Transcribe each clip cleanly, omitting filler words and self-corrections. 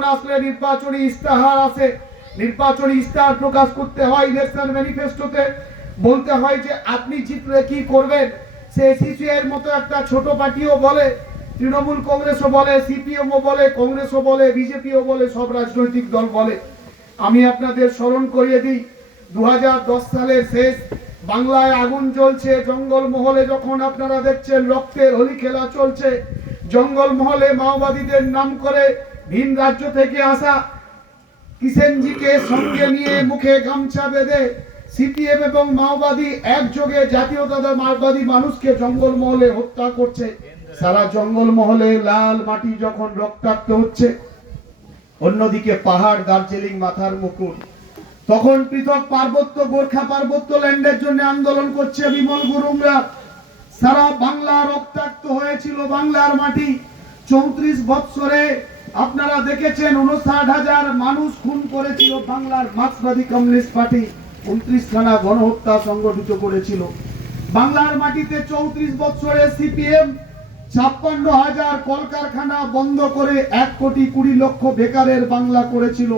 Election আসলে নির্বাচনী ইস্তাহার আছে, নির্বাচনী ইস্তাহার প্রকাশ করতে হয়, ইলেকশন ম্যানিফেস্টোতে বলতে হয় যে আপনি জিতলে কি করবেন। সে সিপিআই এর মতো একটা ছোট পার্টিও বলে, তৃণমূল কংগ্রেসও বলে, সিপিএমও বলে, কংগ্রেসও বলে, বিজেপিও বলে, সব রাজনৈতিক দল বলে। আমি আপনাদের স্মরণ করিয়ে দিই, 2010 সালের শেষ, বাংলায় আগুন জ্বলছে, জঙ্গলমহলে যখন আপনারা দেখছেন রক্তের হোলি খেলা চলছে, জঙ্গলমহলে মাওবাদীদের নাম করে ভিন রাজ্য থেকে আসা কিষেনজিকে সঙ্গে নিয়ে মুখে গামছা বেঁধে সিপিএম এবং মাওবাদী একযোগে জাতীয়তাবাদী মানুষকে জঙ্গলমহলে হত্যা করছে। সারা জঙ্গলমহলে লাল মাটি যখন রক্তাক্ত হচ্ছে, অন্যদিকে পাহাড়, দার্জিলিং মাথার মুকুট, তখন পৃথক পার্বত্য, গোর্খা পার্বত্য ল্যান্ডের জন্য আন্দোলন করছে বিমল গুরুংরা। সারা বাংলা রক্তাক্ত হয়েছিল বাংলার মাটি। 34 বৎসরে আপনারা দেখেছেন 59,000 মানুষ খুন করেছিল বাংলার মার্ক্সবাদী কমিউনিস্ট পার্টি। 29 খানা গণহত্যা সংগঠিত করেছিল বাংলার মাটিতে। 34 বৎসরে সিপিএম 56,000 কলকারখানা বন্ধ করে 1,20,00,000 বেকারের বাংলা করেছিল।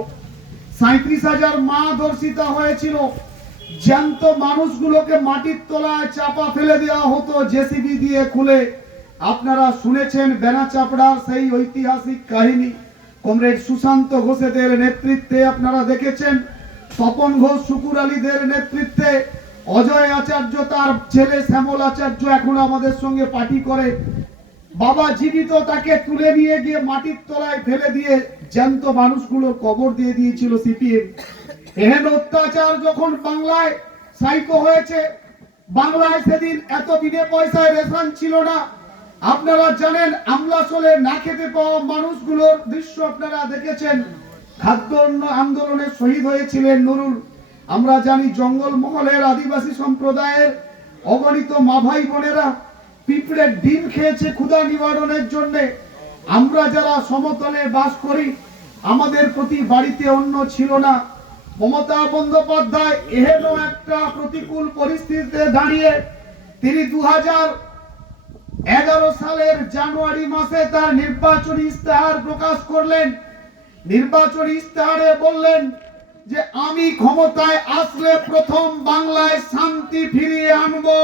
37,000 মা ধর্ষিতা হয়েছিল। জ্যান্ত মানুষগুলোকে মাটির তলায় চাপা ফেলে দেওয়া হতো জেসিবি দিয়ে খুলে। আপনারা শুনেছেন বেনাচাপড়ার সেই ঐতিহাসিক কাহিনী। কমরেড সুশান্ত ঘোষেদের নেতৃত্বে আপনারা দেখেছেন, তপন ঘোষ, শুকুর আলীদের নেতৃত্বে, অজয় আচার্য, তার ছেলে শ্যামল আচার্য এখন আমাদের সঙ্গে পার্টি করে, বাবা জীবিত, তাকে তুলে নিয়ে গিয়ে মাটির তলায় ফেলে দিয়ে জ্যান্ত মানুষগুলো কবর দিয়ে দিয়েছিল সিপিএম। এহেন অত্যাচার যখন বাংলায় সাইকো হয়েছে, বাংলায় সেদিন এত বিনে পয়সায় রেশন ছিল না। আপনারা জানেন আমলাশোলে না খেতে পাওয়া মানুষগুলোর দৃশ্য আপনারা দেখেছেন। খাদ্য আন্দোলনে শহীদ হয়েছিলেন নুরুল। আমরা জানি জঙ্গলমহলের আদিবাসী সম্প্রদায়ের অগণিত মা ভাই বোনেরা পিঁপড়ের ডিম খেয়েছে ক্ষুধা নিবারণের জন্য। আমরা যারা সমতলে বাস করি, আমাদের প্রতি বাড়িতে অন্ন ছিল না। মমতা বন্দ্যোপাধ্যায় এহেন একটা প্রতিকূল পরিস্থিতিতে দাঁড়িয়ে তিনি 2011 সালের জানুয়ারি মাসে তার নির্বাচনী ইস্তাহার প্রকাশ করলেন। নির্বাচনী ইস্তাহারে বললেন যে আমি ক্ষমতায় আসলে প্রথম বাংলায় শান্তি ফিরিয়ে আনবো।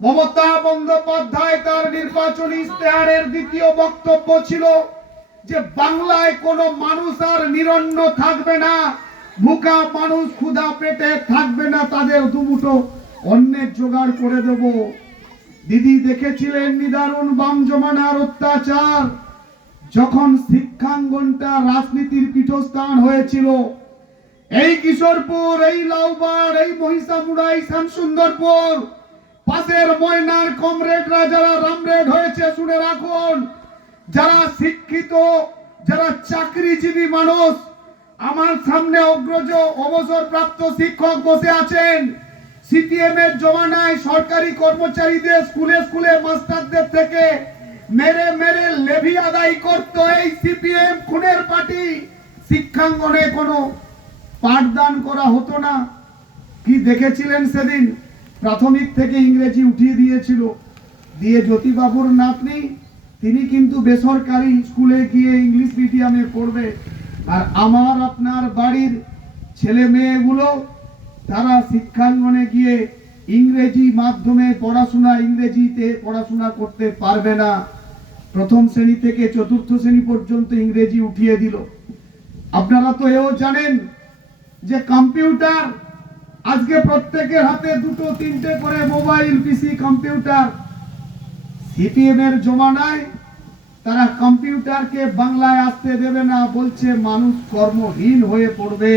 মমতা বন্দ্যোপাধ্যায় তার নির্বাচনী ইস্তাহারের দ্বিতীয় বক্তব্য ছিল যে বাংলায় কোনো মানুষ আর নিরন্ন থাকবে না, ভুকা মানুষ ক্ষুধা পেটে থাকবে না, তাদের দুমুঠো অন্যের জোগাড় করে দেব। দিদি দেখেছিলেন নিদারুণ বাম জমানার অত্যাচার, যখন শিক্ষাঙ্গনটা রাজনীতির পীঠস্থান হয়েছিল। এই কিশোরপুর, এই লাউবাড়, এই মহিষামুড়াই, শ্যামসুন্দরপুর, পাশের ময়নার কমরেডরা যারা রামরেড হয়েছে, শুনে রাখুন, যারা শিক্ষিত, যারা চাকরিজীবী মানুষ, আমার সামনে অগ্রজ অবসরপ্রাপ্ত শিক্ষক বসে আছেন। সিপিএম এর জমানায় সরকারি কর্মচারীদের স্কুলে স্কুলে মাস্টারদের থেকে মেরে মেরে লেভি আদায় করত এই সিপিএম খুনের পার্টি। শিক্ষাঙ্গনে কোনো পাঠদান করা হতো না। কি দেখেছিলেন সেদিন? প্রাথমিক থেকে ইংরেজি উঠিয়ে দিয়েছিল, দিয়ে জ্যোতিবাবুর নাতনি, তিনি কিন্তু বেসরকারি স্কুলে গিয়ে ইংলিশ মিডিয়ামে পড়বে, আর আমার আপনার বাড়ির ছেলে মেয়েগুলো তারা শিক্ষাঙ্গনে গিয়ে ইংরেজি মাধ্যমে পড়াশোনা, ইংরেজিতে পড়াশোনা করতে পারবে না। প্রথম শ্রেণী থেকে চতুর্থ শ্রেণী পর্যন্ত ইংরেজি উঠিয়ে দিল। আপনারা তো এও জানেন যে কম্পিউটার, আজকে প্রত্যেকের হাতে 2-3টে করে মোবাইল, পিসি, কম্পিউটার। সিপিএম এর জমানায় তারা কম্পিউটারকে বাংলায় আসতে দেবে না, বলছে মানুষ কর্মহীন হয়ে পড়বে।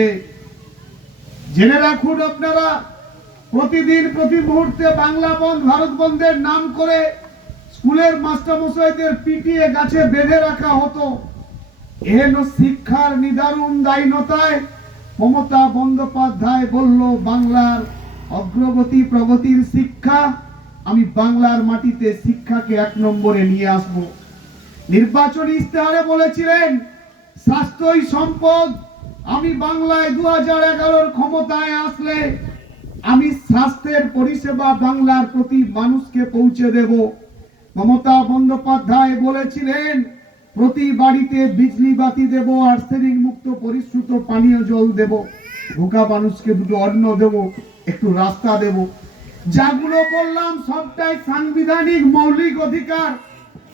জেনে রাখুন আপনারা, প্রতিদিন প্রতি মুহূর্তে বাংলা বন্ধ, ভারত বন্ধের নাম করে স্কুলের মাস্টারমশাইদের পিটিয়ে গাছে বেঁধে রাখা হতো। এহেন শিক্ষার নিদারুণ দায়নতায় মমতা বন্দ্যোপাধ্যায় বলল, বাংলার অগ্রগতি প্রগতির শিক্ষা, আমি বাংলার মাটিতে শিক্ষাকে 1 নম্বরে নিয়ে আসব। নির্বাচনী ইস্তাহারে বলেছিলেন স্বাস্থ্যই সম্পদ। আমি বাংলায় 2011 ক্ষমতায় আসলে আমি স্বাস্থ্যের পরিষেবা বাংলার প্রতি মানুষকে পৌঁছে দেব। মমতা বন্দ্যোপাধ্যায় বলেছিলেন প্রতি বাড়িতে বিজলি বাতি দেব, আর্সেনিক মুক্ত পরিশ্রুত পানীয় জল দেব, ভোকা মানুষকে দুটো অন্ন দেব, একটু রাস্তা দেব। যাগুলো বললাম সবটাই সাংবিধানিক মৌলিক অধিকার।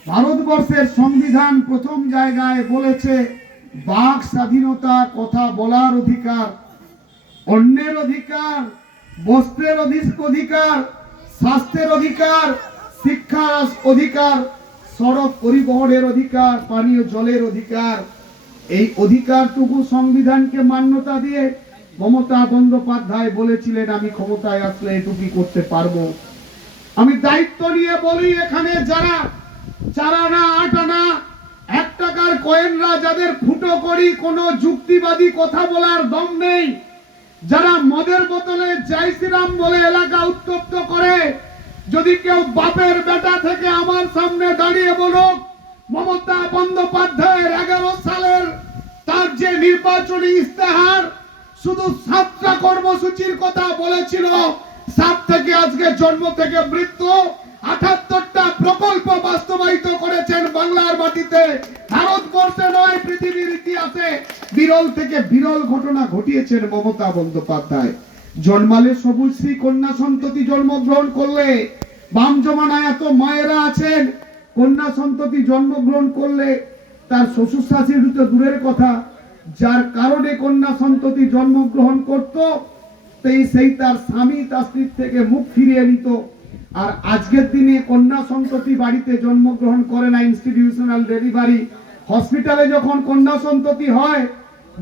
ভারতবর্ষের সংবিধান প্রথম জায়গায় বলেছে বাক স্বাধীনতা, কথা বলার অধিকার, অন্যের অধিকার, বস্ত্রের অধিকার, স্বাস্থ্যের অধিকার, শিক্ষার অধিকার, সড়ক পরিবহনের অধিকার, পানীয় জলের অধিকার। এই অধিকারটুকু সংবিধানকে মান্যতা দিয়ে মমতা বন্দ্যোপাধ্যায় বলেছিলেন আমি ক্ষমতায় আসলে এটুকুই করতে পারবো। আমি দায়িত্ব নিয়ে বলি, এখানে যারা 4 আনা 8 আনা 1 টাকার কয়েনরা, যাদের ফুটো করি কোনো যুক্তিবাদী কথা বলার দম নেই, যারা মদের বোতলে জয় শ্রীরাম বলে এলাকা উত্তপ্ত করে, যদি কেউ বাপের বেটা থেকে আমার সামনে দাঁড়িয়ে বলুক মমতা বন্দ্যোপাধ্যায়ের 11 সালের তার যে নির্বাচনী ইস্তেহার শুধু 7টা কর্মসূচির কথা বলেছিল, 7 থেকে আজকে জন্ম থেকে মৃত্যু 78টা প্রকল্প বাস্তবায়িত করেছেন বাংলার মাটিতে। ভারতবর্ষে নয়, পৃথিবীর ইতিহাসে বিরল থেকে বিরল ঘটনা ঘটিয়েছেন মমতা বন্দ্যোপাধ্যায়। জন্মালে সবুজশ্রী কন্যা সন্ততি জন্মগ্রহণ করলে, বাম জমানায় এত মায়েরা আছেন, কন্যা সন্ততি জন্মগ্রহণ করলে তার শ্বশুর শাশুড়ি তো দূরের কথা, যার কারণে কন্যা সন্ততি জন্মগ্রহণ করত সেই তার স্বামী তার স্ত্রীর থেকে মুখ ফিরিয়ে নিত। আর আজকের দিনে কন্যা সন্ততি বাড়িতে জন্মগ্রহণ করে না, ইনস্টিটিউশনাল ডেলিভারি। হসপিটালে যখন কন্যা সন্ততি হয়,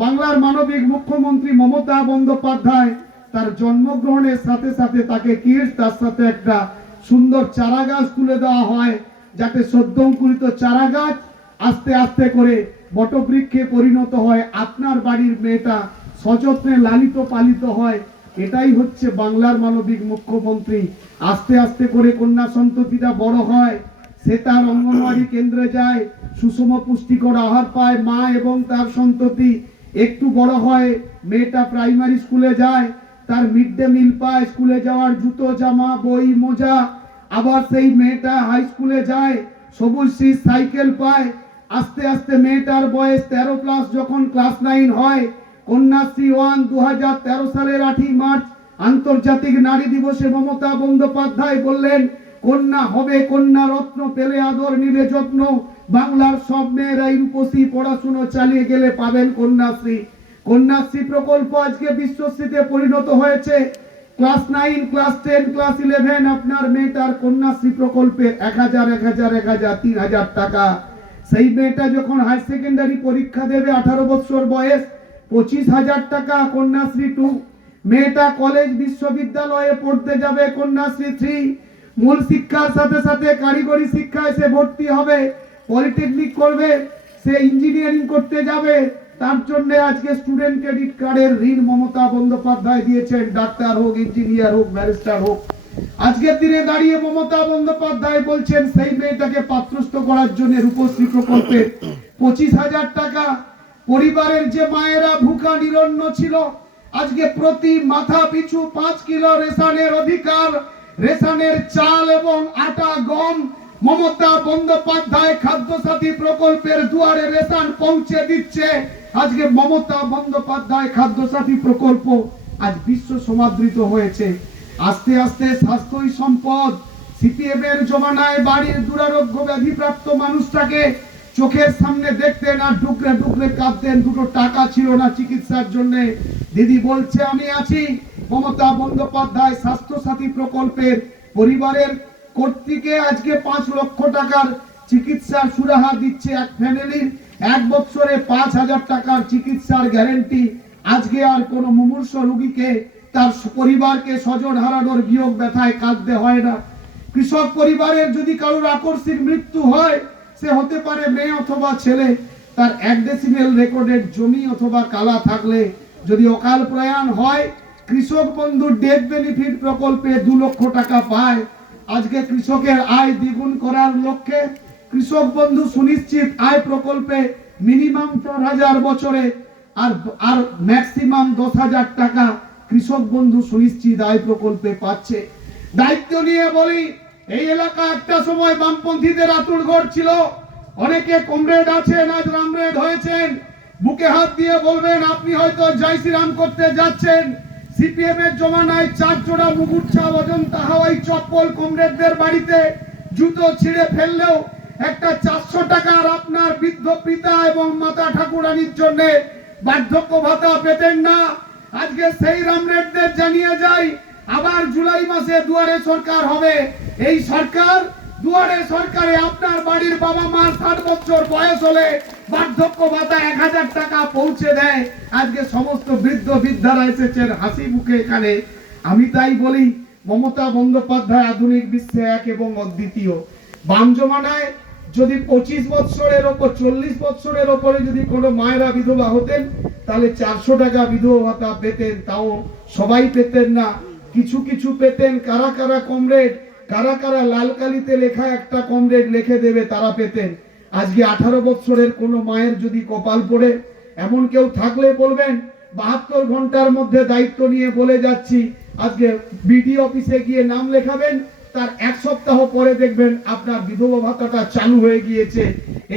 বাংলার মানবিক মুখ্যমন্ত্রী মমতা বন্দ্যোপাধ্যায় তার জন্মগ্রহণের সাথে সাথে তাকে কিডস, তার সাথে একটা সুন্দর চারা গাছ তুলে দেওয়া হয়, যাতে সদ্য অঙ্কুরিত চারা গাছ আস্তে আস্তে করে বটবৃক্ষে পরিণত হয়, আপনার বাড়ির মেয়েটা সযত্নে লালিত পালিত হয়। এটাই হচ্ছে বাংলার মানবিক মুখ্যমন্ত্রী। আস্তে আস্তে করে কন্যা সন্ততিটা বড় হয়, সে তার অঙ্গনওয়াড়ি কেন্দ্রে যায়, সুষম পুষ্টিকর আহার পায়, মা এবং তার সন্ততি একটু বড় হয়, মেয়েটা প্রাইমারি স্কুলে যায়, তার মিড ডে মিল পায়, স্কুলে যাওয়ার জুতো জামা বই মোজা। আবার সেই মেয়েটা হাই স্কুলে যায়, সবুজশ্রী সাইকেল পায়। আস্তে আস্তে মেয়েটার বয়স 13+ যখন ক্লাস 9 হয়, কন্যাশ্রী 1 2013 সালের 8ই মার্চ আন্তর্জাতিক নারী দিবসে মমতা বন্দ্যোপাধ্যায় বললেন কন্যা হবে, কন্যা রত্ন পেলে আদর নিলে যত্ন, বাংলার সব মেয়েরাই রূপসী, পড়াশুনো চালিয়ে গেলে পাবেন কন্যাশ্রী। কন্যাশ্রী প্রকল্প আজকে বিশ্বশ্রীতে পরিণত হয়েছে। ক্লাস 9, ক্লাস 10, ক্লাস 11 আপনার মেয়েটার কন্যাশ্রী প্রকল্পের 1000 1000 1000 3000 টাকা। সেই মেয়েটা যখন হায়ার সেকেন্ডারি পরীক্ষা দেবে, 18 বছর বয়স, 25,000 টাকা কন্যাশ্রী 2। মেয়েটা কলেজ বিশ্ববিদ্যালয়ে পড়তে যাবে, কন্যাশ্রী 3। মূল শিক্ষার সাথে সাথে কারিগরি শিক্ষায় সে ভর্তি হবে, পলিটেকনিক করবে, সে ইঞ্জিনিয়ারিং করতে যাবে, তার জন্য আজকে স্টুডেন্ট ক্রেডিট কার্ডের ঋণ মমতা বন্দ্যোপাধ্যায় দিয়েছেন। ডাক্তার হোক, ইঞ্জিনিয়ার হোক, ব্যারিস্টার হোক, আজকের দিনে দাঁড়িয়ে মমতা বন্দ্যোপাধ্যায় বলছেন সেই মেয়েটাকে পাত্রস্থ করার জন্য রূপশ্রী প্রকল্পে 25,000 টাকা। পরিবারের যে মায়েরা ভুখা নিরন্ন ছিল, আজকে প্রতি মাথা পিছু 5 কিলো রেশনের অধিকার। রেশনের চাল এবং আটা, গম মমতা বন্দ্যোপাধ্যায় খাদ্য সাথী প্রকল্পের দুয়ারে রেশন পৌঁছে দিচ্ছে। আজকে মমতা বন্দ্যোপাধ্যায় খাদ্য সাথী প্রকল্প আজ বিশ্ব সমাদৃত হয়েছে। আস্তে আস্তে স্বাস্থ্যই সম্পদ। সিপিএম এর জমানায় বাড়ির দুরারোগ্য ব্যাধিপ্রাপ্ত মানুষটাকে চোখের সামনে দেখতেন আর ডুকরে ডুকরে কাঁদতেন, দুটো টাকা ছিল না চিকিৎসার জন্য। দিদি বলছে আমি আছি। মমতা বন্দ্যোপাধ্যায় স্বাস্থ্য সাথী প্রকল্পের পরিবারের কর্তৃকে আজকে 5 লক্ষ টাকার চিকিৎসার সুরাহা দিচ্ছে। এক ফ্যামিলির 1 বছরে 5,000 টাকার চিকিৎসার গ্যারেন্টি। আজকে আর কোনো মুমূর্ষ রোগীকে তার পরিবারকে স্বজন হারানোর বিয়োগ ব্যথায় কাঁদতে হয় না। কৃষক পরিবারের যদি কারোর আকস্মিক মৃত্যু হয়, সে হতে পারে মেয়ে অথবা ছেলে, তার 1 ডেসিমেল রেকর্ডেড জমি অথবা কালা থাকলে যদি অকাল প্রয়াণ হয়, কৃষক বন্ধু ডেথ বেনিফিট প্রকল্পে 2 লক্ষ টাকা পায়। আজকে কৃষকের আয় দ্বিগুণ করার লক্ষ্যে কৃষক বন্ধু সুনিশ্চিত আয় প্রকল্পে মিনিমাম 4,000 বছরে আর ম্যাক্সিমাম 10,000 টাকা কৃষক বন্ধু সুনিশ্চিত আয় প্রকল্পে পাচ্ছে। দায়িত্ব নিয়ে বলি, এই এলাকা একটা সময় বামপন্থীদের আতুড়ঘর ছিল। অনেকে কমরেড আছেন, আজ রামরেড হয়েছেন, বুকে হাত দিয়ে বলবেন আপনি হয়তো জয় শ্রীরাম করতে যাচ্ছেন। সিপিএম এর জমানায় 4 জোড়া মুগুরছা অজন্তা হাওয়াই চপ্পল কমরেডদের বাড়িতে জুতো ছিঁড়ে ফেললেও একটা 400 টাকার আপনার বৃদ্ধ পিতা এবং মাতা ঠাকুরানির জন্য বার্ধক্য ভাতা পেতেন না। আজকে সেই রামরেডদের জানিয়ে যাই, আবার জুলাই মাসে দুয়ারে সরকার হবে। এই সরকার দুয়ারে সরকারে আপনার বাড়ির বাবা মা 60 বছর বয়স হলে বার্ধক্য ভাতা 1000 টাকা পৌঁছে দেয়। আজকে সমস্ত বৃদ্ধ বৃদ্ধারা এসেছেন হাসি মুখে এখানে। আমি তাই বলি, মমতা বন্দ্যোপাধ্যায় আধুনিক বিশ্বে এক এবং অদ্বিতীয়। বাম জমানায় যদি 25 বছরের ওপর 40 বছরের ওপরে যদি কোনো মায়েরা বিধবা হতেন তাহলে 400 টাকা বিধবা ভাতা পেতেন, তাও সবাই পেতেন না, কিছু কিছু পেতেন। কারা কারা কমরেড, কারা কারা লাল কালিতে লেখা একটা কমরেড লিখে দেবে তারা পেতেন। আজকে 18 বছরের কোনো মায়ের যদি কপাল পড়ে, এমন কেউ থাকলে বলবেন। 72 ঘন্টার মধ্যে দায়িত্ব নিয়ে বলে যাচ্ছি, আজকে বিডি অফিসে গিয়ে নাম লেখাবেন, তার 1 সপ্তাহ পরে দেখবেন আপনার বিধবা ভাতাটা চালু হয়ে গিয়েছে।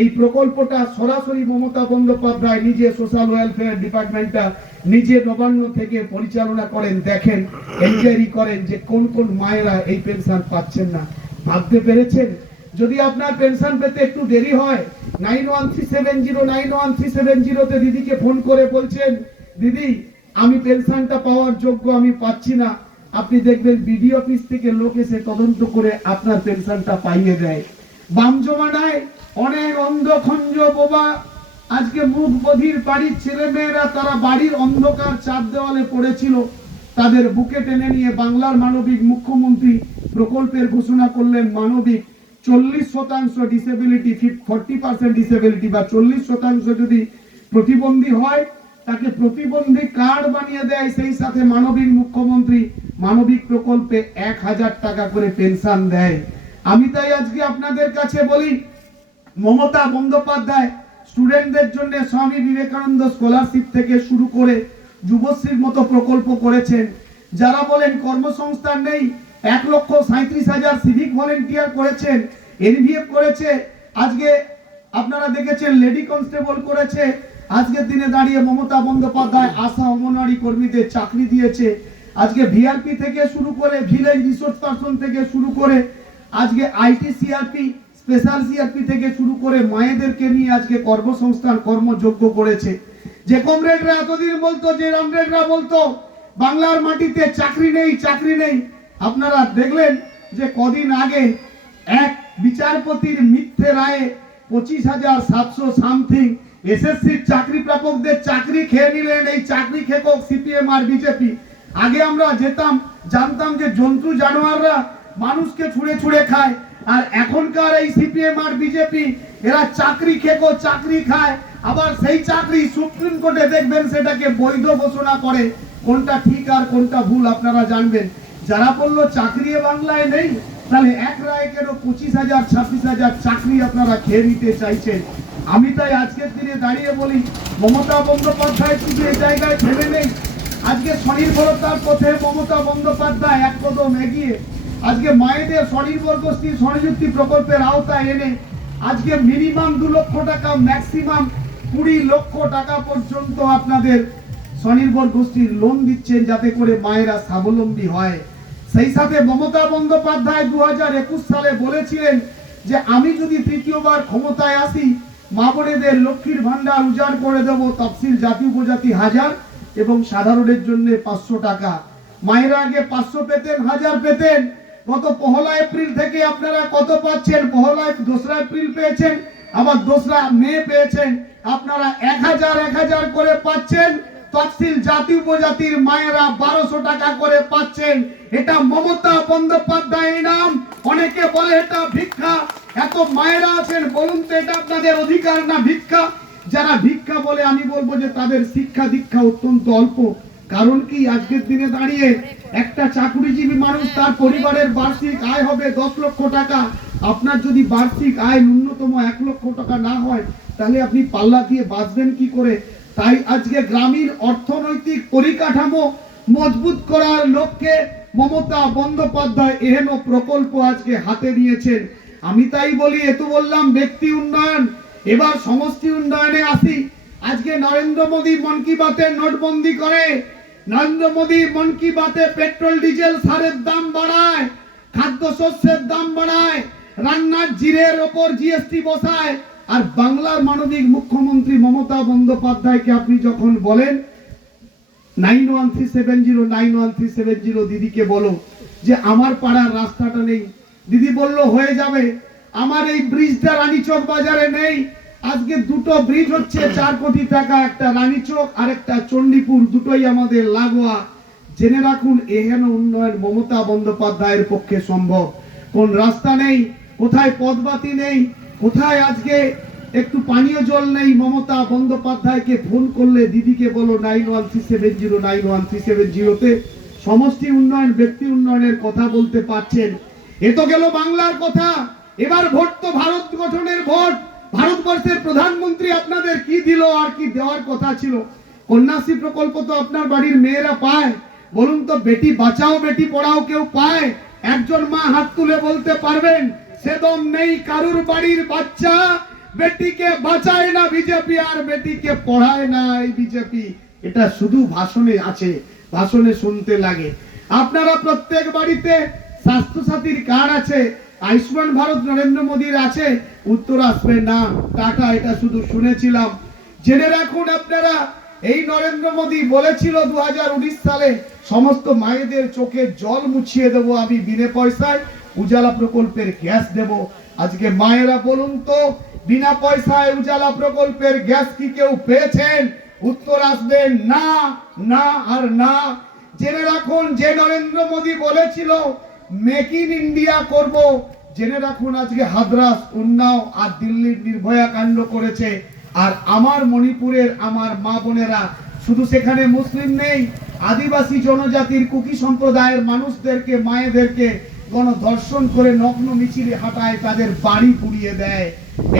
এই প্রকল্পটা সরাসরি মমতা বন্দ্যোপাধ্যায় নিজে সোশ্যাল ওয়েলফেয়ার ডিপার্টমেন্টটা নিজে নবান্ন থেকে পরিচালনা করেন। দেখেন, এনকোয়ারি করেন যে কোন কোন মায়েরা এই পেনশন পাচ্ছেন না। ভাবতে পেরেছেন? যদি আপনার পেনশন পেতে একটু দেরি হয়, 9137091370 তে দিদিকে ফোন করে বলছেন দিদি আমি পেনশনটা পাওয়ার যোগ্য, আমি পাচ্ছি না, আপনি দেখবেন বিডি অফিস থেকে লোক এসে তদন্ত করে আপনার পেনশনটা পাইয়ে দেয়। বাম জমানায় অনেক অন্ধ খঞ্জ বোবা, আজকে মুখ বধির বাড়ির ছেলে মেয়েরা তারা বাড়ির অন্ধকার চার দেওয়ালে পড়েছিল, তাদের বুকে টেনে নিয়ে বাংলার মানবিক মুখ্যমন্ত্রী প্রকল্পের ঘোষণা করলেন। মানবিক 40% ডিসেবিলিটি, 40% ডিসেবিলিটি বা 40% যদি প্রতিবন্ধী হয় তাকে প্রতিবন্ধী কার্ড বানিয়ে দেয়। সেই সাথে মানবিক মুখ্যমন্ত্রী মানবিক প্রকল্পে 1000 টাকা করে পেনশন দেয়। আমি তাই আজকে আপনাদের কাছে বলি, মমতা বন্দ্যোপাধ্যায় স্টুডেন্টদের জন্য স্বামী বিবেকানন্দ স্কলারশিপ থেকে শুরু করে যুবশ্রীর মতো প্রকল্প করেছেন। যারা বলেন কর্মসংস্থান নেই, 1,37,000 সিভিক ভলেন্টিয়ার করেছেন, এনভিএফ করেছে, আজকে আপনারা দেখেছেন লেডি কনস্টেবল করেছে। আজকের দিনে দাঁড়িয়ে মমতা বন্দ্যোপাধ্যায় আশা অঙ্গনওয়াড়ি কর্মীদের চাকরি দিয়েছে। আজকে ভিআরপি থেকে শুরু করে ভিলেজ রিসোর্স পারসন থেকে শুরু করে আজকে আইটি সিআরপি, স্পেশাল সিআরপি থেকে শুরু করে মায়েদেরকে নিয়ে আজকে কর্মসংস্থান কর্মযোগ্য করেছে। যে কমরেডরা এতদিন বলতো, যে রামরেডরা বলতো বাংলার মাটিতে চাকরি নেই চাকরি নেই, আপনারা দেখলেন যে কদিন আগে এক বিচারপতির মিথ্যে রায়ে 25,700 সামথিং এসএসসি চাকরি প্রাপকদের চাকরি খেয়ে নিলেন এই চাকরি খেকক সিপিএম আর বিজেপি। আগে আমরা জানতাম যে জন্তু জানোয়াররা মানুষকে ছুঁড়ে ছুঁড়ে খায়, আর এখনকার এই সিপিএম আর বিজেপি এরা চাকরি খেকো চাকরি খায়, আবার সেই চাকরি সুপ্রিম কোর্টে দেখবেন সেটাকে বৈধ ঘোষণা করে। কোনটা ঠিক আর কোনটা ভুল আপনারা জানবেন। যারা বললো চাকরি বাংলায় নেই, তাহলে এক রায় কেন 25,000 26,000 চাকরি আপনারা খেয়ে নিতে চাইছেন। আমি তাই আজকের দিনে দাঁড়িয়ে বলি, মমতা বন্দ্যোপাধ্যায় শুধু এই জায়গায় থেমে নেই। আজকে স্বনির্ভরতার পথে মমতা বন্দ্যোপাধ্যায় এক কদম এগিয়ে আজকে মায়েদের স্বনির্ভর গোষ্ঠী স্বনিযুক্তি প্রকল্পের আওতায় এনে আজকে মিনিমাম 2 লক্ষ টাকা, ম্যাক্সিমাম 20 লক্ষ টাকা পর্যন্ত আপনাদের স্বনির্ভর গোষ্ঠীর লোন দিচ্ছেন, যাতে করে মায়েরা স্বাবলম্বী হয়। সেই সাথে মমতা বন্দ্যোপাধ্যায় 2021 সালে বলেছিলেন যে আমি যদি তৃতীয়বার ক্ষমতায় আসি, মা বোনেদের লক্ষ্মীর ভান্ডার উজাড় করে দেব, তফসিল জাতি উপজাতি 1000 এবং সাধারণের জন্য 500 টাকা। মায়েরা আগে 500 পেতেন, 1000 পেতেন। গত 1 এপ্রিল থেকে আপনারা কত পাচ্ছেন? 2রা এপ্রিল পেয়েছেন, আবার 2রা মে পেয়েছেন। আপনারা 1000 করে পাচ্ছেন। তফসিল জাতি উপজাতির মায়েরা 1200 টাকা করে পাচ্ছেন। এটা মমতা বন্দ্যোপাধ্যায়ের নাম। অনেকে বলে এটা ভিক্ষা। এত মায়েরা আছেন, বলুন তো এটা আপনাদের অধিকার না ভিক্ষা? যারা ভিক্ষা বলে আমি বলবো যে তাদের শিক্ষা দীক্ষা অত্যন্ত অল্প। কারণ কি, আজকের দিনে দাঁড়িয়ে একটা চাকরিজীবী মানুষ, তার পরিবারের বার্ষিক আয় হবে 10 লক্ষ টাকা। আপনার যদি বার্ষিক আয় ন্যূনতম 1 লক্ষ টাকা না হয়, তাহলে আপনি পাল্লা দিয়ে বাঁচবেন কি করে? তাই আজকে গ্রামীণ অর্থনৈতিক পরিকাঠামো মজবুত করার লক্ষ্যে মমতা বন্দ্যোপাধ্যায় এহেন প্রকল্প আজকে হাতে নিয়েছেন। আমি তাই বলি, এত বললাম ব্যক্তি উন্নয়ন, এবার সমষ্টি উন্নয়নে আসি। আজকে নরেন্দ্র মোদী মন কি বাতে নোটবন্দি করে, নরেন্দ্র মোদী মন কি বাতে পেট্রোল ডিজেল সারের দাম বাড়ায়, খাদ্যশস্যের দাম বাড়ায়, রান্নার জিরের ওপর জিএসটি বসায়। আর বাংলার মানবিক মুখ্যমন্ত্রী মমতা বন্দ্যোপাধ্যায়কে আপনি যখন বলেন 9137091370 দিদিকে বলো যে আমার পাড়ার রাস্তাটা নেই, দিদি বলল হয়ে যাবে। আমার এই ব্রিজটা রানীচক বাজারে নেই, আজকে দুটো ব্রিজ হচ্ছে 4 কোটি টাকা, একটা রানীচক আর একটা চণ্ডীপুর, দুটোই আমাদের লাগোয়া। জেনে রাখুন এহেন উন্নয়ন মমতা বন্দ্যোপাধ্যায়ের পক্ষে সম্ভব। কোন রাস্তা নেই, কোথায় পথবাতি নেই, কোথায় আজকে একটু পানীয় জল নেই, মমতা বন্দ্যোপাধ্যায়কে ফোন করলে দিদিকে বলো 9137091370 তে সমষ্টি উন্নয়ন ব্যক্তি উন্নয়নের কথা বলতে পারছেন। এ তো গেল বাংলার কথা। এবার ভোট তো ভারত গঠনের ভোট। ভারতবর্ষের প্রধানমন্ত্রী আপনাদের কি দিল আর কি দেওয়ার কথা ছিল? কন্যাশ্রী প্রকল্প তো আপনার বাড়ির মেয়েরা পায়। বলুন তো, বেটি বাঁচাও বেটি পড়াও কেউ পায়? একজন মা হাত তুলে বলতে পারবেন সে দম নেই কারুর বাড়ির বাচ্চা বেটিকে বাঁচায় না বিজেপি আর বেটিকে পড়ায় না এই বিজেপি? এটা শুধু ভাষণে আছে, ভাষণে শুনতে লাগে। আপনারা প্রত্যেক বাড়িতে স্বাস্থ্য সাথীর কার্ড আছে, আয়ুষ্মান ভারত নরেন্দ্র মোদীর আছে, উত্তর আসবে না টাকা, এটা শুধু শুনেছিলাম। জেনে রাখুন আপনারা, এই নরেন্দ্র মোদী বলেছিল 2019 সালে সমস্ত মায়েদের চোখে জল মুছিয়ে দেব আমি বিনা পয়সায়, উজালা প্রকল্পের গ্যাস দেব। আজকে মায়েরা বলুন তো, বিনা পয়সায় উজালা প্রকল্পের গ্যাস কি কেউ পেয়েছেন? উত্তর আসবে না, না আর না। জেনে রাখুন, যে নরেন্দ্র মোদী বলেছিল মেক ইন ইন্ডিয়া করব, জেনে রাখুন আজকে হাদরাস, উন্নাও আর দিল্লির নির্ভয়া কাণ্ড করেছে। আর আমার মণিপুরের আমার মা বোনেরা, শুধু সেখানে মুসলিম নেই, আদিবাসী জনজাতির কুকি সম্প্রদায়ের মানুষদেরকে, মায়েদেরকে গণধর্ষণ করে নগ্ন মিছিলে হাঁটায়, তাদের বাড়ি পুড়িয়ে দেয়।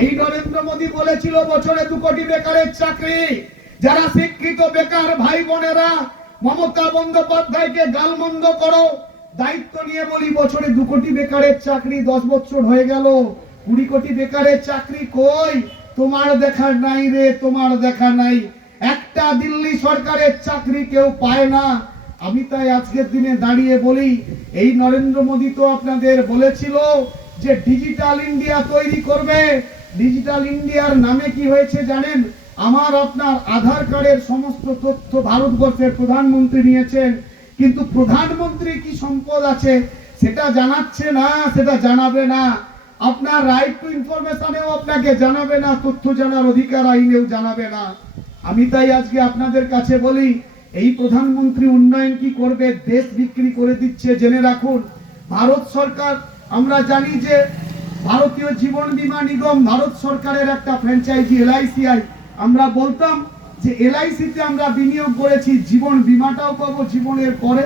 এই নরেন্দ্র মোদী বলেছিল বছরে 2 কোটি বেকারের চাকরি। যারা শিক্ষিত বেকার ভাই বোনেরা, মমতা বন্দ্যোপাধ্যায়কে গালমন্দ করো, দায়িত্ব নিয়ে বলি বছরে 2 কোটি বেকারের চাকরি, 10 বছর হয়ে গেল, 20 কোটি বেকারের চাকরি কই? তোমার দেখা নাই রে, তোমার দেখা নাই। একটা দিল্লি সরকারের চাকরি কেউ পায় না। আমি তাই আজকের দিনে দাঁড়িয়ে বলি, এই নরেন্দ্র মোদী তো আপনাদের বলেছিল যে ডিজিটাল ইন্ডিয়া তৈরি করবে। ডিজিটাল ইন্ডিয়ার নামে কি হয়েছে জানেন? আমার আপনার আধার কার্ডের সমস্ত তথ্য ভারতবর্ষের প্রধানমন্ত্রী নিয়েছেন, কিন্তু প্রধানমন্ত্রী কি সম্পদ আছে সেটা জানাচ্ছে না, সেটা জানাবে না। আপনার রাইট টু ইনফরমেশনেও আপনাকে জানাবে না, তথ্য জানার অধিকার আইনেও জানাবে না। আমি তাই আজকে আপনাদের কাছে বলি, এই প্রধানমন্ত্রী উন্নয়ন কি করবে? দেশ বিক্রি করে দিচ্ছে। জেনে রাখুন, ভারত সরকার, আমরা জানি যে ভারতীয় জীবন বীমা নিগম ভারত সরকারের একটা ফ্র্যাঞ্চাইজি LICI। আমরা বলতাম যে LIC তে আমরা বিনিয়োগ করেছি, জীবন বীমাটাও পাবো জীবনের পরে,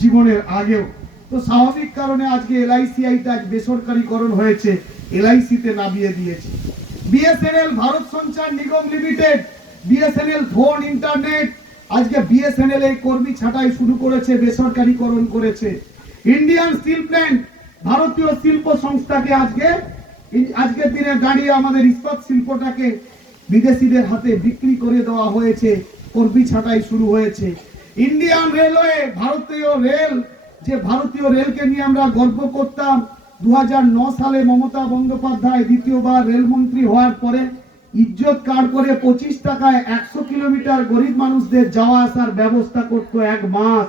জীবনের আগেও। তো স্বাভাবিক কারণে আজকে LICI-টা বেসরকারীকরণ হয়েছে, LIC তে নামিয়ে দিয়েছে। BSNL ভারত সঞ্চার নিগম লিমিটেড, BSNL ফোন ইন্টারনেট, আজকে BSNL এই কর্মী ছাঁটাই শুরু করেছে, বেসরকারীকরণ করেছে। ইন্ডিয়ান স্টিল প্ল্যান্ট, ভারতীয় শিল্প সংস্থাকে আজকের দিনে দাঁড়িয়ে আমাদের ইস্পাত শিল্পটাকে বিদেশিদের হাতে বিক্রি করে দেওয়া হয়েছে, কর্মী ছাঁটাই শুরু হয়েছে। ইন্ডিয়ান রেলওয়ে, ভারতীয় রেল, যে ভারতীয় রেলকে নিয়ে আমরা গর্ব করতাম, 2009 সালে মমতা বন্দ্যোপাধ্যায় দ্বিতীয়বার রেলমন্ত্রী হওয়ার পরে ইজ্জত কার্ড করে 25 টাকায় 100 কিলোমিটার গরিব মানুষদের যাওয়া আসার ব্যবস্থা করতো 1 মাস।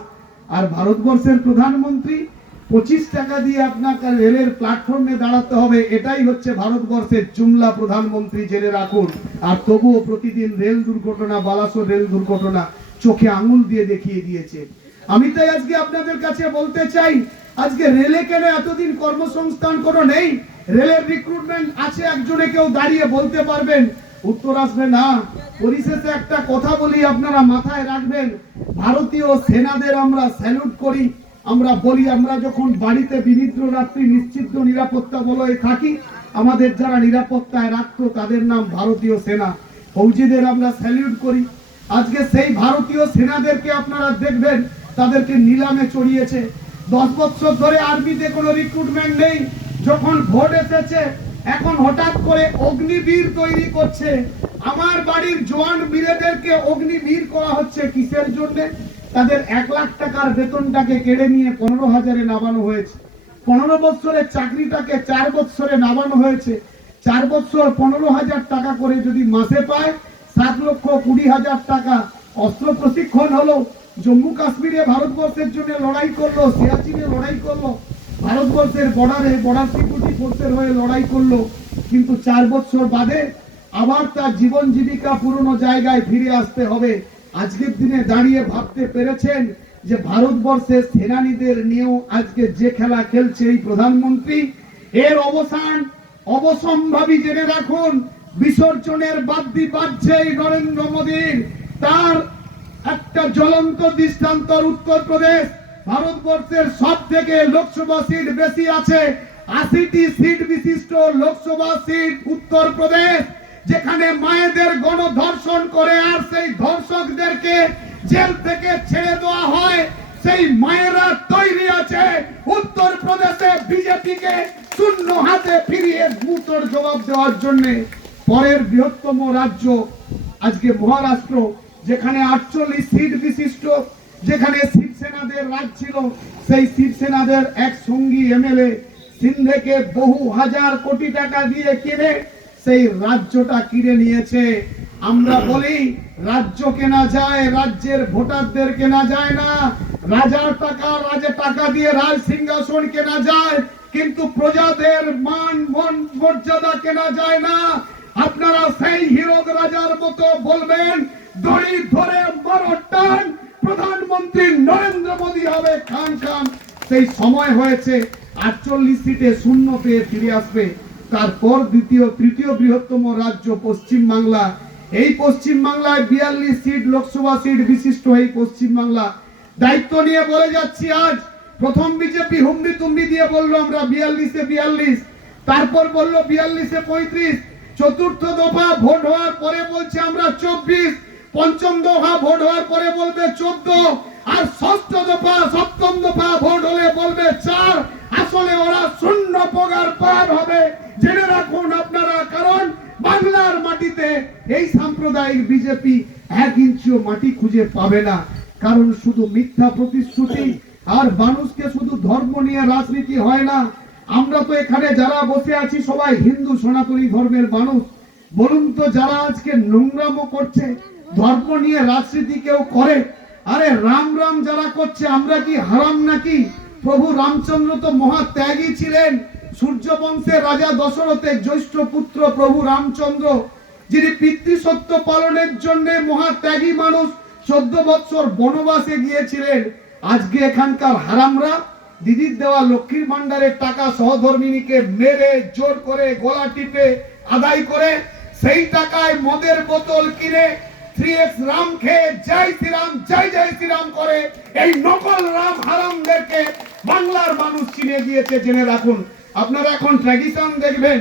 আর ভারতবর্ষের প্রধানমন্ত্রী 25 টাকা দিয়ে আপনাকে রেলের প্ল্যাটফর্মে দাঁড়াতে হবে, এটাই হচ্ছে ভারতবর্ষের জুমলা প্রধানমন্ত্রী। জেনে রাখুন। আর তবুও প্রতিদিন রেল দুর্ঘটনা, বালাসোর রেল দুর্ঘটনা চোখে আঙুল দিয়ে দেখিয়ে দিয়েছে। আমি তাই আজকে আপনাদের কাছে বলতে চাই, আজকে রেলে কেন এতদিন কর্মসংস্থান কোনো নেই? রেলের রিক্রুটমেন্ট আছে, একজনে কেউ দাঁড়িয়ে বলতে পারবেন? উত্তর আসবে না। পরিশেষে একটা কথা বলি, আপনারা মাথায় রাখবেন, ভারতীয় সেনাদের আমরা স্যালুট করি। আমরা বলি, আমরা যখন বাড়িতে বিনিদ্র রাত্রি নিশ্চিন্ত নিরাপত্তা বলয়ে থাকি, আমাদের যারা নিরাপত্তায় রাখতো তাদের নাম ভারতীয় সেনা। ফৌজিদের আমরা স্যালুট করি। আজকে সেই ভারতীয় সেনাদেরকে আপনারা দেখবেন তাদেরকে নিলামে চড়িয়েছে। 10 বছর ধরে আর্মিতে কোনো রিক্রুটমেন্ট নেই, যখন ভোট এসেছে এখন হঠাৎ করে অগ্নিবীর তৈরি করছে। আমার বাড়ির জওয়ান বীরেদেরকে অগ্নিবীর করা হচ্ছে কিসের জন্য? তাদের 1 লাখ টাকার বেতনটাকে কেড়ে নিয়ে 15,000-এ নামানো হয়েছে। 15 বছরের চাকরিটাকে 4 বছরে নামানো হয়েছে। 4 বছর 15,000 টাকা করে যদি মাসে পায়, 7,20,000 টাকা। অস্ত্র প্রশিক্ষণ হলো, জম্মু কাশ্মীরে ভারতবর্ষের জন্য লড়াই করলো, সিয়াচিনে লড়াই করলো, ভারতবর্ষের বর্ডারে বর্ডার সিকিউরিটি ফোর্সের হয়ে লড়াই করলো। কিন্তু 4 বছর বাদে আবার তার জীবন জীবিকা পুরনো জায়গায় ফিরে আসতে হবে। আজকের দিনে দাঁড়িয়ে ভাবতে পেরেছেন যে ভারতবর্ষের সেনানীদের নিয়েও আজকে যে খেলা খেলছে এই প্রধানমন্ত্রী, এর অবসান অবসম্ভাবী। জেনে রাখুন, বিসর্জনের বাদ্যি বাজছে নরেন্দ্র মোদীর। তার একটা জ্বলন্ত দৃষ্টান্তর উত্তরপ্রদেশ। ভারতবর্ষের সব থেকে লোকসভা সিট বেশি আছে, 80টি সিট বিশিষ্ট লোকসভা সিট উত্তরপ্রদেশ, যেখানে মায়েদের গণধর্ষণ করে আর সেই ধর্ষকদেরকে জেল থেকে ছেড়ে দেওয়া হয়। সেই মায়েরা তৈরি আছে উত্তরপ্রদেশে বিজেপিকে শূন্য হাতে ফিরিয়ে মুখর জবাব দেওয়ার জন্য। পরের বৃহত্তম রাজ্য আজকে মহারাষ্ট্র, যেখানে 48 সিট বিশিষ্ট, যেখানে শিবসেনাদের রাজ ছিল, সেই শিবসেনাদের এক সঙ্গী এমএলএ সিন্ধেকে বহু হাজার কোটি টাকা দিয়ে কিনে সেই রাজ্যটা কিনে নিয়েছে। আমরা বলি রাজ্য কেনা যায়, রাজ্যের ভোটারদের কেনা যায় না। রাজার টাকা, টাকা দিয়ে রাজ সিংহাসন কেনা যায়, কিন্তু প্রজাদের মান মর্যাদা কেনা যায় না। আপনারা সেই হিরোদ রাজার মতো বলবেন, দড়ি ধরে মারো টান, প্রধানমন্ত্রী নরেন্দ্র মোদী হবে খান খান। সেই সময় হয়েছে, 48 সিটে শূন্য পেয়ে ফিরে আসবে। তারপর তৃতীয় বৃহত্তম রাজ্য পশ্চিম বাংলা। এই পশ্চিম বাংলায় 42 সিট লোকসভা সিট বিশিষ্ট এই পশ্চিম বাংলা। দায়িত্ব নিয়ে বলে যাচ্ছি, আজ প্রথম বিজেপি হুমড়ি তুমড়ি দিয়ে বললো আমরা 42-এ 42, তারপর বললো 42-এ 35, চতুর্থ দফা ভোট হওয়ার পরে বলছে আমরা 24, পঞ্চম দফা ভোট হওয়ার পরে বলবে 14, আর ষষ্ঠ দফা সপ্তম দফা ভোট হলে বলবে 4। আসলে ওরা শূন্য পগার পার হবে, জেনে রাখুন আপনারা। কারণ বাংলার মাটিতে এই সাম্প্রদায়িক বিজেপি 1 ইঞ্চিও মাটি খুঁজে পাবে না। কারণ শুধু মিথ্যা প্রতিশ্রুতি আর মানুষকে শুধু ধর্ম নিয়ে রাজনীতি হয় না। আমরা তো এখানে যারা বসে আছি সবাই হিন্দু সনাতনী ধর্মের মানুষ। বলুন তো, যারা আজকে নোংরামো করছে, ধর্ম নিয়ে রাজনীতি কেউ করে? আরে রাম রাম যারা করছে, আমরা কি হারাম নাকি? প্রভু রামচন্দ্র তো মহা ত্যাগী ছিলেন। সূর্যবংশের রাজা দশরথের জ্যৈষ্ঠ পুত্র প্রভু রামচন্দ্র, যিনি পিতৃসত্য পালনের জন্য মহা ত্যাগী মানুষ, 14 বছর বনবাসে গিয়েছিলেন। আজকে এখানকার হারামরা দিদির দেওয়া লক্ষ্মীর ভান্ডারের টাকা সহধর্মিনীকে মেরে জোর করে গলা টিপে আদায় করে সেই টাকায় মদের বোতল কিনে 3x রাম খেয়ে জয় শ্রীরাম জয় জয় শ্রীরাম করে এই নকল রাম হারামদেরকে বাংলার মানুষ চিনে দিয়েছে। জেনে রাখুন, আপনারা এখন ট্র্যাডিশন দেখবেন,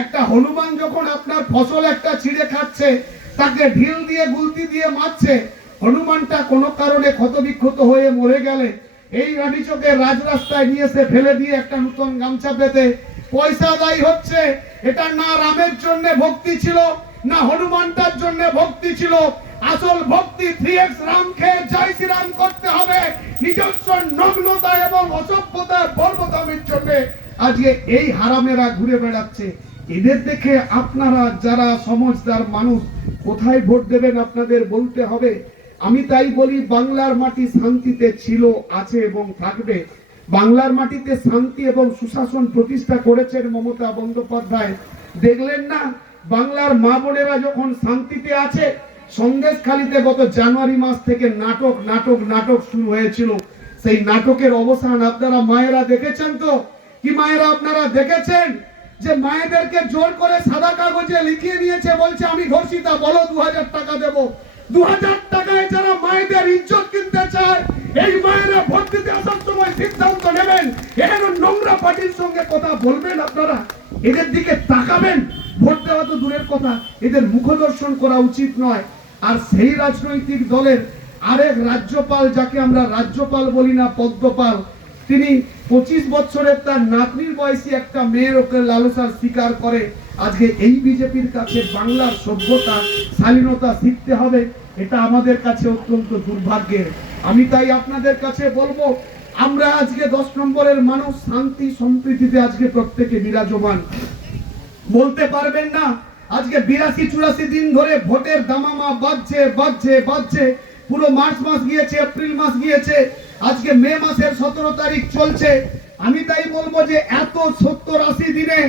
একটা হনুমান যখন আপনার ফসল একটা ছিঁড়ে খাচ্ছে, তাকে ঢিল দিয়ে গুলতি দিয়ে মারছে, হনুমানটা কোনো কারণে ক্ষতবিক্ষত হয়ে মরে গেলে এই রানীচকের রাজরাস্তায় নিয়ে এসে ফেলে দিয়ে একটা নতুন গামছা পেতে পয়সা আদায় হচ্ছে। এটা না রামের জন্য ভক্তি ছিল, না হনুমানটার জন্য ভক্তি ছিল। আসল ভক্তি 3x রাম খেয়ে জয় শ্রীরাম করতে হবে, নিজস্ব নগ্নতা এবং অসভ্যতার বর্বদামের জন্য আজকে এই হারামেরা ঘুরে বেড়াচ্ছে। এদের দেখে আপনারা যারা সমঝদার মানুষ কোথায় ভোট দেবেন আপনাদের বলতে হবে। আমি তাই বলি, বাংলার মাটি শান্তিতে ছিল, আছে এবং থাকবে। বাংলার মাটিতে শান্তি এবং সুশাসন প্রতিষ্ঠা করেছেন মমতা বন্দ্যোপাধ্যায়। দেখলেন না, বাংলার মা বোনেরা যখন শান্তিতে আছে, সন্দেশখালীতে গত জানুয়ারি মাস থেকে নাটক নাটক নাটক শুরু হয়েছিল। সেই নাটকের অবসান আপনারা মায়েরা দেখেছেন তো? কি মায়েরা আপনারা দেখেছেন যে মায়েদেরকে জোর করে সাদা কাগজে লিখিয়ে নিয়েছে, বলছে আমি ধর্ষিতা, বলো 2000 টাকা দেবো। 2000 টাকায় যারা মায়েদের ইজ্জত কিনতে চায়, এই মায়েরা ভোট দিতে আসার সময় সিদ্ধান্ত নেবেন, এখানে নোংরা পার্টির সঙ্গে কথা বলবেন আপনারা, এদের দিকে তাকাবেন। ভোট দেওয়া তো দূরের কথা, এদের মুখদর্শন করা উচিত নয়। আর সেই রাজনৈতিক দলের আরেক রাজ্যপাল, যাকে আমরা রাজ্যপাল বলি না, পদ্মপাল, তিনি 25 বছরের তার নাতনির বয়সী একটা মেয়ের ওকে লালসার শিকার করে। আজকে এই বিজেপির কাছে বাংলার সভ্যতা শালীনতা শিখতে হবে, এটা আমাদের কাছে অত্যন্ত দুর্ভাগ্যের। আমি তাই আপনাদের কাছে বলবো, আমরা আজকে 10 নম্বরের মানুষ, শান্তি সম্প্রীতিতে আজকে প্রত্যেকে বিরাজমান। বলতে পারবেন না আজকে 82-84 দিন ধরে ভোটের দামামা বাজছে বাজছে বাজছে, পুরো মার্চ মাস গিয়েছে, এপ্রিল মাস গিয়েছে, আজকে মে মাসের 17 তারিখ চলছে। আমি তাই বলবো যে এত 70-80 দিনে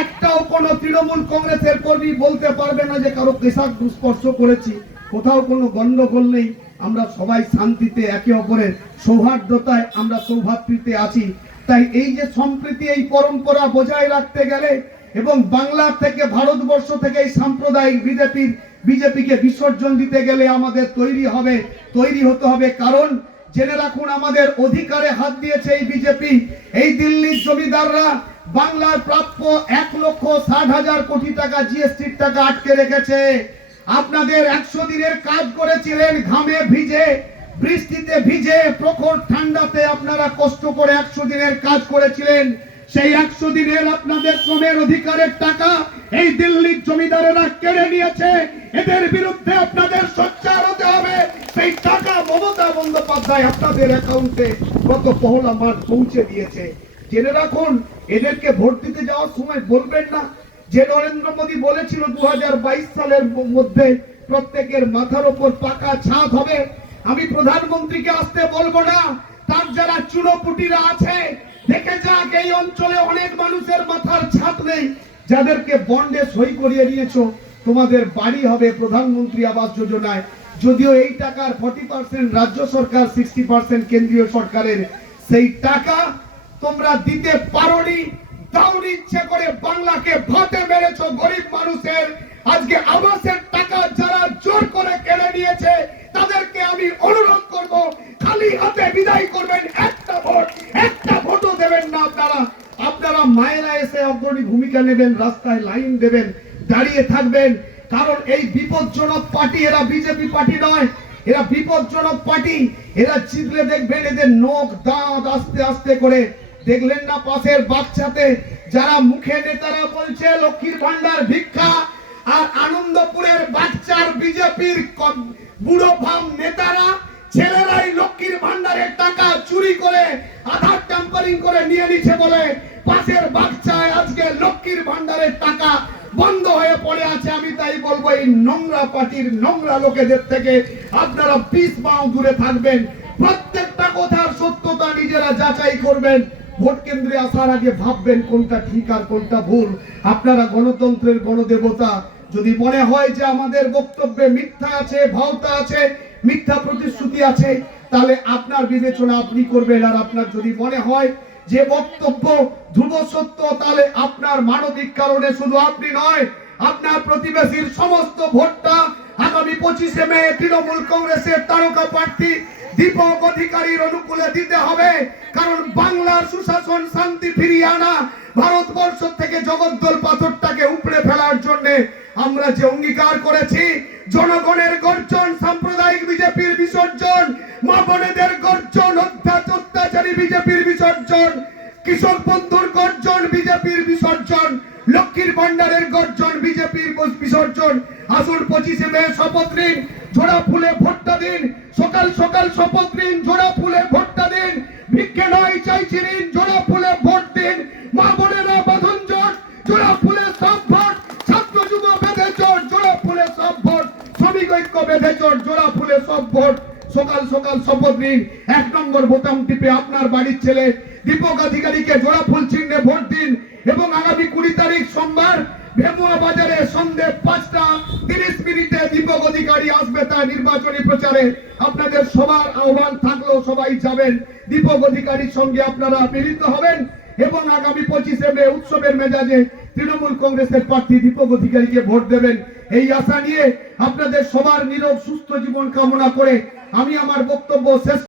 একটাও কোনো তৃণমূল কংগ্রেসের কর্মী বলতে পারবে না যে কারো পেশাক স্পর্শ করেছি, কোথাও কোনো গন্ডগোল নেই। আমরা সবাই শান্তিতে একে অপরের সৌহার্দ্যতায় আমরা সৌভাতৃতে আছি। তাই এই যে সম্প্রীতি, এই পরম্পরা বজায় রাখতে গেলে এবং বাংলা থেকে ভারতবর্ষ থেকে এই সাম্প্রদায়িক বিজেপিকে বিসর্জন দিতে গেলে আমাদের তৈরি হতে হবে। কারণ জেনে রাখুন, আমাদের অধিকারে হাত দিয়েছে এই বিজেপি। এই দিল্লির জমিদাররা বাংলার প্রাপ্য 1,60,000 কোটি টাকা জিএসটির টাকা আটকে রেখেছে। আপনাদের 100 দিনের কাজ করেছিলেন, ঘামে ভিজে, বৃষ্টিতে ভিজে, প্রখর ঠান্ডাতে আপনারা কষ্ট করে 100 দিনের কাজ করেছিলেন। সেই 100 দিনের আপনাদের শ্রমের অধিকারের টাকা এই দিল্লির জমিদারেরা কেড়ে নিয়েছে। এদের বিরুদ্ধে আপনাদের সোচ্চার হতে হবে। সেই টাকা মমতা বন্দ্যোপাধ্যায় আপনাদের অ্যাকাউন্টে গত 1 মার্চ পৌঁছে দিয়েছে। জেনে রাখুন, এদেরকে ভোট দিতে যাওয়ার সময় বলবেন না যে নরেন্দ্র মোদী বলেছিল 2022 সালের মধ্যে প্রত্যেকের মাথার উপর পাকা ছাদ হবে। আমি প্রধানমন্ত্রীকে আসতে বলবো না, তার যারা চুনোপুটিরা আছে দেখে যাক, এই অঞ্চলে অনেক মানুষের মাথার ছাদ নেই। যাদেরকে বন্ডে সই করিয়ে নিয়েছো, তোমাদের বাড়ি হবে প্রধানমন্ত্রী আবাস যোজনায়। যদিও এই টাকার 40% রাজ্য সরকার, 60% কেন্দ্রীয় সরকারের। সেই টাকা তোমরা দিতে পারোনি, দাওনি, ইচ্ছে করে বাংলাকে ভাতে মেরেছো। গরিব মানুষের আজকে আবাসের টাকা যারা জোর করে কেড়ে নিয়েছে, তাদেরকে আমি অনুরোধ করব, খালি হাতে বিদায় করবেন। একটা ভোটও দেবেন না আপনারা মায়েরা এসে অগ্রণী ভূমিকা নেবেন, রাস্তায় লাইন দেবেন, দাঁড়িয়ে থাকবেন। কারণ এই বিপজ্জনক পার্টি, এরা বিজেপি পার্টি নয়, এরা বিপজ্জনক পার্টি। এরা জিতলে দেখবেন এদের নখ দাঁত আস্তে আস্তে করে, দেখলেন না পাশের বাচ্চাতে যারা মুখে নেতারা বলছে লক্ষ্মীর ভান্ডার ভিক্ষা, আর আনন্দপুরের বাচ্চার বিজেপির বুড়ো ভাম নেতারা ছেলেরাই লক্ষ্মীর ভান্ডারের টাকা চুরি করে আধার ট্যাম্পারিং করে নিয়ে নিচ্ছে বলে পাশের বাচ্চায় আজকে লক্ষ্মীর ভান্ডারের টাকা বন্ধ হয়ে পড়ে আছে। আমি তাই বলবো, এই নোংরা পার্টির নোংরা লোকেদের থেকে আপনারা 20 পাও দূরে থাকবেন। প্রত্যেকটা কথার সত্যতা নিজেরা যাচাই করবেন। ভোট কেন্দ্রে আসার আগে ভাববেন কোনটা ঠিক আর কোনটা ভুল। আপনারা গণতন্ত্রের গণদেবতা। যদি মনে হয় যে আমাদের বক্তব্যে মিথ্যা আছে, ভাওতা আছে, মিথ্যা প্রতিশ্রুতি আছে, তাহলে আপনার বিবেচনা আপনি করবেন। আর আপনার যদি মনে হয় যে বক্তব্য ধ্রুব সত্য, তাহলে আপনার মানবিক কারণে শুধু আপনি নয়, আপনার প্রতিবেশীর সমস্ত ভোটটা আগামী 25শে মে তৃণমূল কংগ্রেসের তারকা প্রার্থী দীপক অধিকারীর অনুকূলে দিতে হবে। কারণ বাংলার সুশাসন, শান্তি ফিরিয়ে আনা, ভারতবর্ষ থেকে জগদ্দল পাথরটাকে উপড়ে ফেলার জন্য আমরা যে অঙ্গীকার করেছি, জনগণের গর্জন, সাম্প্রদায়িক বিজেপির বিসর্জন, মা বোনেদের গর্জন, অত্যাচারী বিজেপির বিসর্জন, কৃষক বন্ধুর গর্জন, বিজেপির বিসর্জন, লক্ষ্মীর ভান্ডারের গর্জন, বিজেপির বিসর্জন। আসুন 25শে মে শপথ নিন, ঝোড়া ফুলে ভোটটা দিন। সকাল সকাল শপথ নিন, ঝোড়া ফুলে ভোটটা দিন। ভিক্ষে নয় চাইছি ঋণ, ঝোড়া ফুলে ভোট দিন। মা বোনেরা বাঁধন জোট, ঝোড়া ফুলে সব ভোট। ছাত্র যুব বেঁধে জোট, ঝোড়া ফুলে সব ভোট। শ্রমিক ঐক্য বেঁধে জোট, ঝোড়া ফুলে সব ভোট। সকাল সকাল শপথ নিন, 1 নম্বর বোতাম টিপে আপনার বাড়ির ছেলে দীপক অধিকারীকে জোড়া ফুল চিহ্নে ভোট দিন। এবং আগামী 20 তারিখ সোমবার ভেমুয়া বাজারে সন্ধ্যে 5:30 দীপক অধিকারী আসবে তার নির্বাচনী প্রচারে। আপনাদের সবার আহ্বান থাকলো, সবাই যাবেন, দীপক অধিকারীর সঙ্গে আপনারা মিলিত হবেন এবং আগামী 25শে মে উৎসবের মেজাজে তৃণমূল কংগ্রেসের প্রার্থী দীপক অধিকারীকে ভোট দেবেন। এই আশা নিয়ে আপনাদের সবার নিরোগ সুস্থ জীবন কামনা করে আমি আমার বক্তব্য শেষ